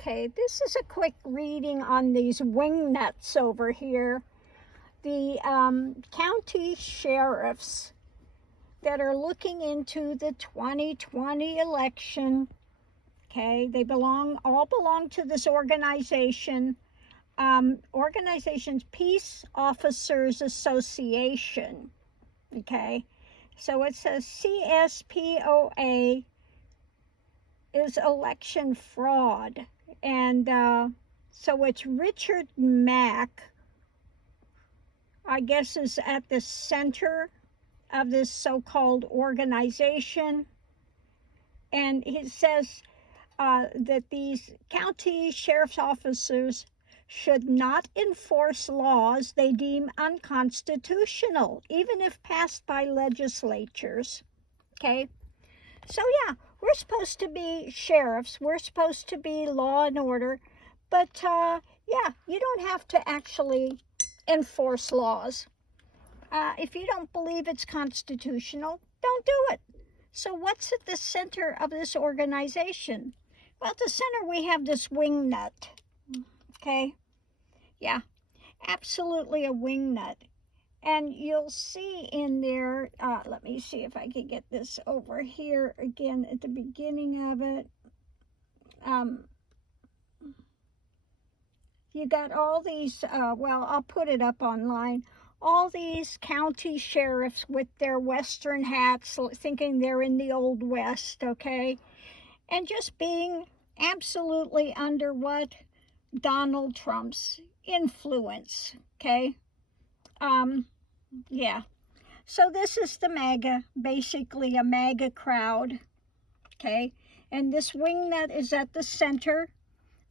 Okay, this is a quick reading on these wingnuts over here. The county sheriffs that are looking into the 2020 election. Okay, they all belong to this organization. Organization's Peace Officers Association. Okay, so it says CSPOA is election fraud. And so it's Richard Mack, I guess, is at the center of this so-called organization. And it says that these county sheriff's officers should not enforce laws they deem unconstitutional, even if passed by legislatures. Okay? So yeah, we're supposed to be sheriffs. We're supposed to be law and order. But yeah, you don't have to actually enforce laws. If you don't believe it's constitutional, don't do it. So what's at the center of this organization? Well, at the center we have this wingnut. Okay? Yeah, absolutely a wingnut. And you'll see in there, let me see if I can get this over here again at the beginning of it. You got all these, well, I'll put it up online. All these county sheriffs with their Western hats, thinking they're in the Old West, okay? And just being absolutely under what? Donald Trump's influence, okay? Yeah. So this is the MAGA, basically a MAGA crowd, okay? And this wingnut is at the center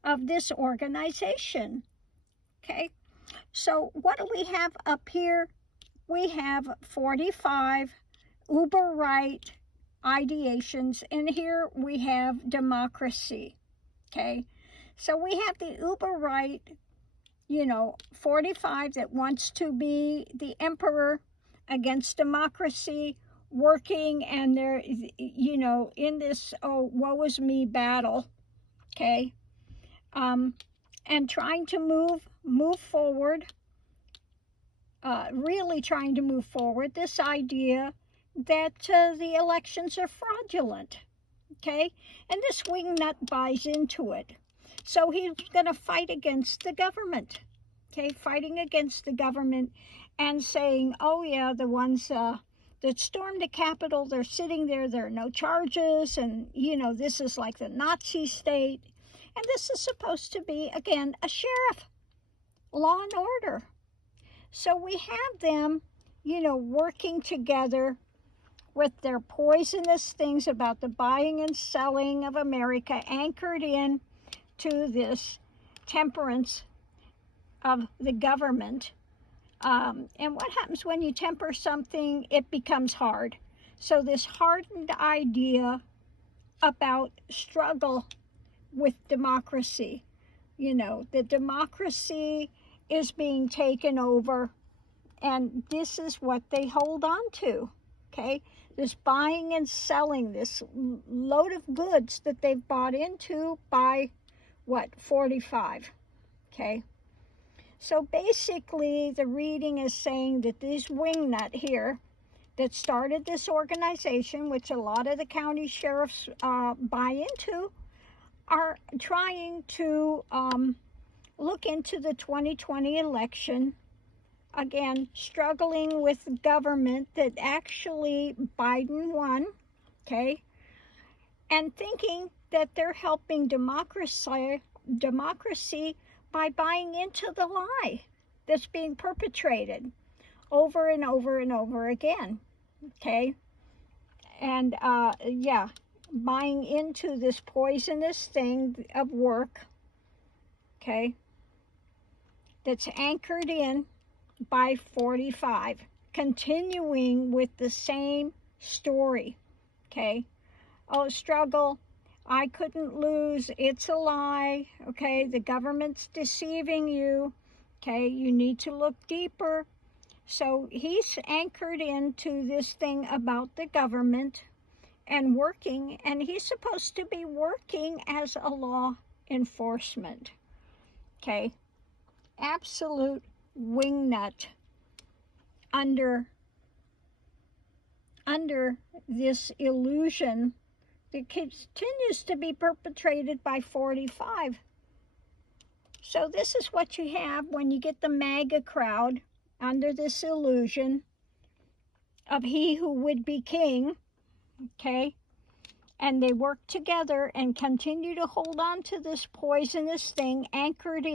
of this organization, okay? So what do we have up here? We have 45 uber-right ideations, and here we have democracy, okay? So we have the uber-right, 45 that wants to be the emperor against democracy, working, and they're, in this, woe is me battle, okay? And trying to move forward, really trying to move forward this idea that the elections are fraudulent, okay? And this wingnut buys into it. So he's going to fight against the government, okay? Fighting against the government and saying, oh yeah, the ones that stormed the Capitol, they're sitting there, there are no charges, and, this is like the Nazi state. And this is supposed to be, again, a sheriff, law and order. So we have them, working together with their poisonous things about the buying and selling of America, anchored in to this temperance of the government. And what happens when you temper something? It becomes hard. So this hardened idea about struggle with democracy, that democracy is being taken over, and this is what they hold on to, okay? This buying and selling, this load of goods that they've bought into by, 45, okay? So basically, the reading is saying that this wingnut here that started this organization, which a lot of the county sheriffs buy into, are trying to look into the 2020 election, again, struggling with government that actually Biden won, okay, and thinking that they're helping democracy by buying into the lie that's being perpetrated over and over and over again, okay? And yeah, buying into this poisonous thing of work, okay, that's anchored in by 45, continuing with the same story, okay? Oh, struggle, I couldn't lose, it's a lie, okay? The government's deceiving you, okay? You need to look deeper. So he's anchored into this thing about the government and working, and he's supposed to be working as a law enforcement. Okay, absolute wingnut under this illusion that continues to be perpetrated by 45. So this is what you have when you get the MAGA crowd under this illusion of he who would be king, okay? And they work together and continue to hold on to this poisonous thing anchored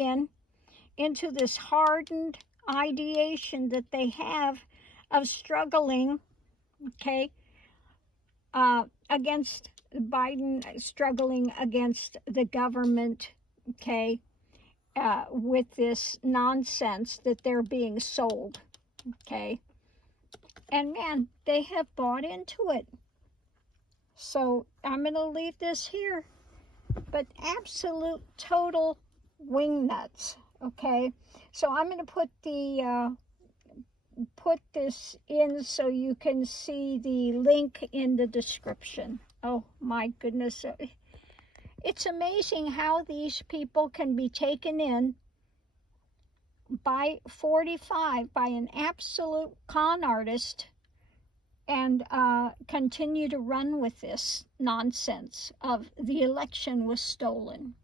into this hardened ideation that they have of struggling, okay, against Biden, struggling against the government, okay, with this nonsense that they're being sold, okay? And man, they have bought into it. So I'm going to leave this here. But absolute total wingnuts, okay? So I'm going to put this in so you can see the link in the description. Oh my goodness. It's amazing how these people can be taken in by 45, by an absolute con artist, and continue to run with this nonsense of the election was stolen.